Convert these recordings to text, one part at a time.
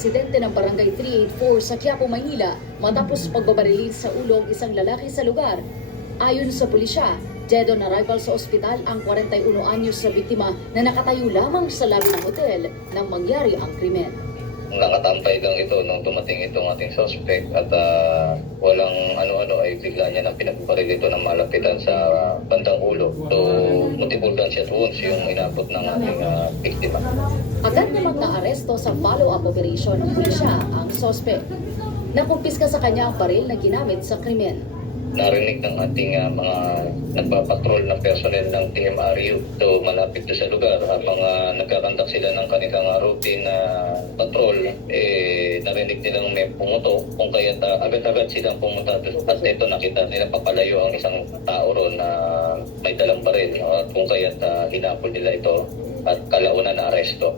Presidente ng Barangay 384 sa Quiapo, Maynila matapos pagbabarilin sa ulo ang isang lalaki sa lugar. Ayon sa pulisya, dead on arrival sa ospital ang 41 anyos sa biktima na nakatayo lamang sa labi ng hotel nang mangyari ang krimen. Nakatambay lang ito nung dumating itong ating suspect at walang ano-ano ay bigla niya nang pinagbaril ito ng malapitan sa bandang ulo. So, multiple gunshot wounds yung inabot ng ating biktima. Agad namang naaresto sa follow-up operation ng pulisya ang suspect. Nakumpiska sa kanya ang baril na ginamit sa krimen. Narinig ng ating mga nagpapatrol na personnel ng TMRU. So malapit to sa lugar habang nagkakandak sila ng kanilang routine na patrol, narinig nilang may pumuto kung kaya agad-agad silang pumunta at ito nakita nila papalayo ang isang tao ron na may dalang baril at kung kaya hinapol nila ito at kalaunan na aresto.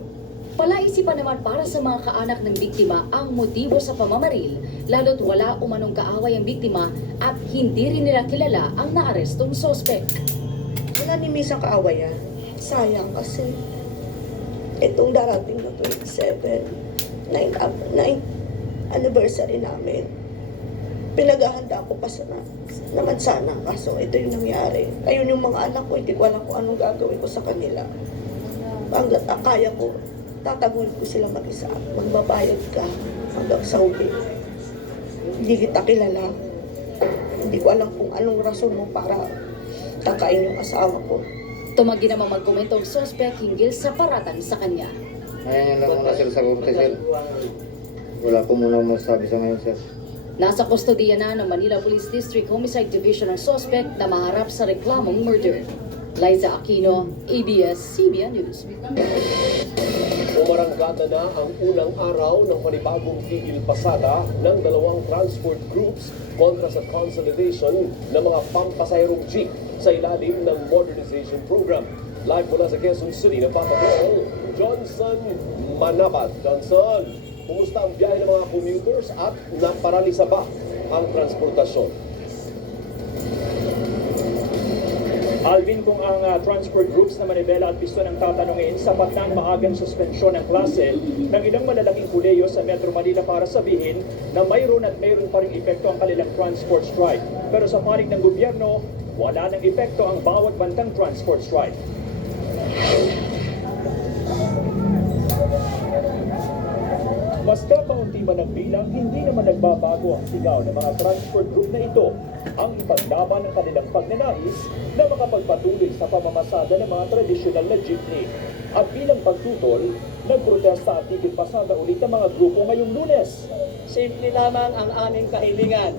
Palaisipan naman para sa mga kaanak ng biktima ang motibo sa pamamaril, lalo't wala umanong kaaway ang biktima at hindi rin nila kilala ang naarestong sospek. Wala ni Misa kaaway yan. Sayang kasi itong darating na 27, 9th anniversary namin. Pinaghahanda ko pa naman sana, kaso ito yung nangyari. Ayun yung mga anak ko, hindi ko alam kung anong gagawin ko sa kanila. Hanggat kaya ko, tatagulin ko sila mag-isa. Magbabayad ka hanggang sa uwi. Hindi kita kilala. Hindi ko alam kung anong rason mo para takain yung asawa ko. Tumagi naman magkomento ang suspect hinggil sa paratang sa kanya. Ngayon lang muna sir sa korte sir. Wala po muna masasabi sa ngayon sir. Nasa kustodiya na ng Manila Police District Homicide Division ang suspect na maharap sa reklamong murder. Liza Aquino, ABS-CBN News. Umarangkada na ang unang araw ng panibagong tigil pasada ng dalawang transport groups kontra sa consolidation ng mga pampasahirong jeep sa ilalim ng modernization program. Live mula sa Quezon City, nagpapatol Johnson Manabat. Johnson, kumusta ang biyahe ng mga commuters at naparalisa ba ang transportasyon? Alvin, kung ang transport groups na Manibela at Piston ang tatanungin, sapat na ang maagang suspensyon ng klase ng ilang malalaking kuleyo sa Metro Manila para sabihin na mayroon at mayroon pa rin epekto ang kanilang transport strike. Pero sa panig ng gobyerno, wala ng epekto ang bawat bantang transport strike. Basta paunti man ang bilang, hindi naman nagbabago ang sigaw ng mga transport group na ito ang ipaglaban ng kanilang pagnanais na makapagpatuloy sa pamamasada ng mga tradisyonal na jeepney. At bilang pagtutol, nagprotesta at tigil pasada ulit ang mga grupo ngayong Lunes. Simple lamang ang aming kahilingan.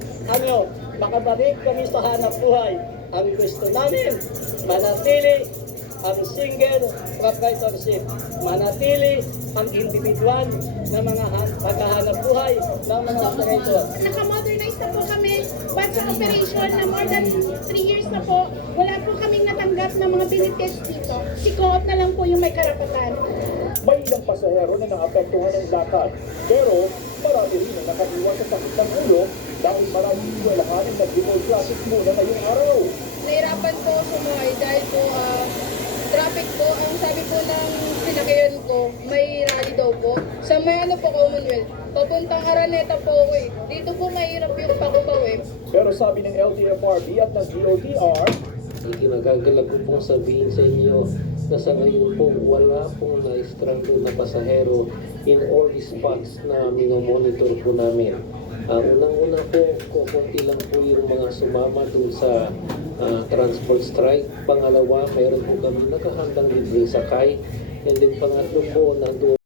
Makabalik kami sa hanap buhay. Ang gusto namin, manatili ang single proprietorship, manatili ang individual na mga paghahanap buhay ng mga operator. Naka-modernize na po kami, but sa operation na more than 3 years na po, wala po kaming natanggap ng mga benefits dito. Si Co-op na lang po yung may karapatan. May ilang pasahero na naapektuhan ng lakad, pero marami rin na nakaiwan sa sakit ng ulo dahil maraming iwalahan ang nag-default classes muna ngayong araw. Nahirapan po sumuhay dahil po traffic po. Ang sabi po ng sinakayan ko, may rally daw po. Sa may po, Commonwealth. Papuntang Araneta po ako eh. Dito po mahirap yung pakubaw eh. Pero sabi ng LTFRB at ng DOTR, Kinagagalak ko pong sabihin sa inyo na sa ngayon po wala pong na-stranded na pasahero in all the spots na minomonitor po namin. Unang-una po, konti lang po yung mga sumama dun sa transport strike. Pangalawa, mayroon po kami nakahandang libreng sakay. And then pangatlo po, nandun